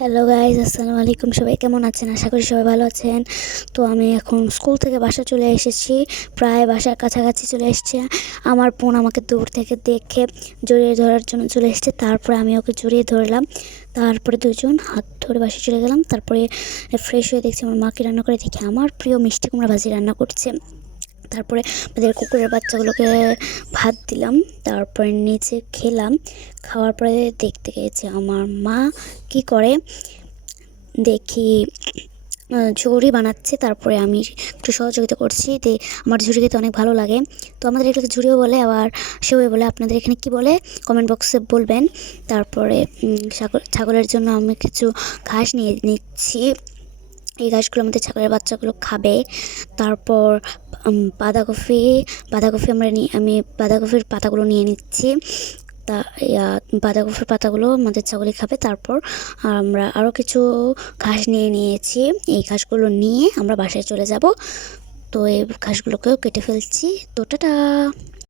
Hello guys, আসসালামু আলাইকুম। সবাই কেমন আছেন? আশা করি সবাই ভালো আছেন। তো আমি এখন স্কুল থেকে বাসা চলে এসেছি, প্রায় বাসার কাছাকাছি চলে এসেছি। আমার বোন আমাকে দূর থেকে দেখে জড়িয়ে ধরার জন্য চলে এসেছে, তারপরে আমি ওকে জড়িয়ে ধরলাম। তারপরে দুজন হাত ধরে বাসায় চলে গেলাম। তারপরে ফ্রেশ হয়ে দেখছি আমার মাকে রান্না করে, দেখি আমার প্রিয় মিষ্টি কুমড়া ভাজি রান্না করছে। তারপরে আমাদের কুকুরের বাচ্চাগুলোকে ভাত দিলাম, তারপরে নিচে খেলাম। খাওয়ার পরে দেখতে গিয়েছি আমার মা কি করে, দেখি ঝুড়ি বানাচ্ছে। তারপরে আমি একটু সহযোগিতা করছি। আমার ঝুড়ি খেতে অনেক ভালো লাগে। তো আমাদের এটাকে ঝুড়িও বলে, আবার সেওই বলে। আপনাদের এখানে কি বলে কমেন্ট বক্সে বলবেন। তারপরে ছাগলের জন্য আমি কিছু ঘাস নিয়ে নিচ্ছি। এই ঘাসগুলো আমাদের ছাগলের বাচ্চাগুলো খাবে। তারপর বাঁধাকপি বাঁধাকপি আমি বাঁধাকপির পাতাগুলো নিয়ে নিচ্ছি। তা বাঁধাকপির পাতাগুলো আমাদের ছাগলই খাবে। তারপর আমরা আরও কিছু ঘাস নিয়ে নিয়েছি। এই ঘাসগুলো নিয়ে আমরা বাসায় চলে যাব। তো এই ঘাসগুলোকেও কেটে ফেলছি। তো টাটা।